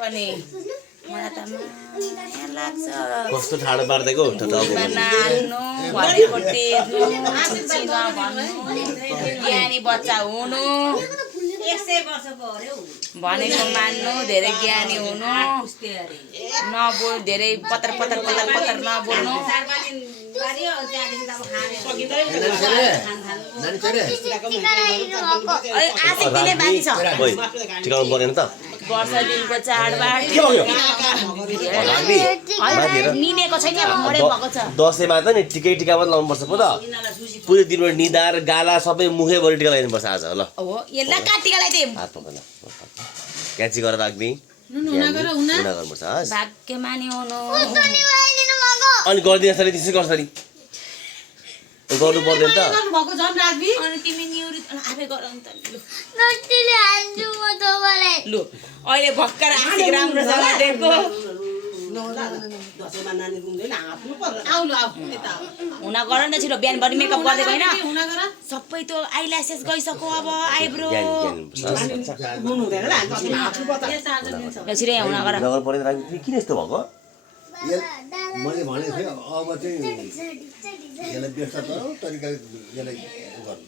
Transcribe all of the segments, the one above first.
पनि मलाई त माया लाग्छ कस्तो ठाडो पार्दैको नाच्नु भनेको टेर्नु चिन भन्नु ज्ञानी बच्चा हुनु 100 वर्षको अरे भनेको मान्नु धेरै ज्ञानी हुनु नबोल धेरै पत्र पत्र पत्र पत्र नबोल्नु आशिक दिने बानी छ टिकाउनु परेन त वर्ष दिनको चाडबाड मिलेको छैन अब मरे भएको छ दसैँमा त नि टिका मात्र लाउनुपर्छ पो त पुरै दिनभरि निधार गाला सबै मुखैभरि टिका लगाइदिनुपर्छ आज ल हो यसलाई काट टिका लगाइदिउँ हात पक्रेर क्याची गरेर राख्ने गर्नुपर्छ हस् भाग्यमानी हुनु अनि गरिदिनुहोस् नि त्यसै गर्छ नि गर्नु पर्दैन त अनि तिमी निउरी आफै गर नि त लु अहिले भर्खर आशिक राम्रोसँग दिएको हुन गर न छिटो बिहानभरि मेकअप गरिदिएको होइन सबै त्यो आइल्यासेस गइसक्यो अब आइब्रो छिटो हुन गर नगर पर्दैन राख्ने किन यस्तो भएको मैले भनेको थिएँ अब चाहिँ यसलाई व्यस्त त तरिकाले यसलाई गर्नु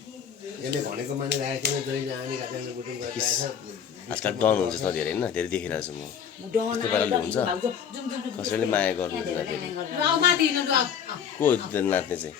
यसले भनेको माने राखेको छैन जहिले जाने गाडीमा गुटुङ गरिरहेछ आजकल डन हुन्छ त धेरै होइन धेरै देखिरहेको छु म यस्तो पाराले हुन्छ कसैले माया गर्नु को नाच्ने चाहिँ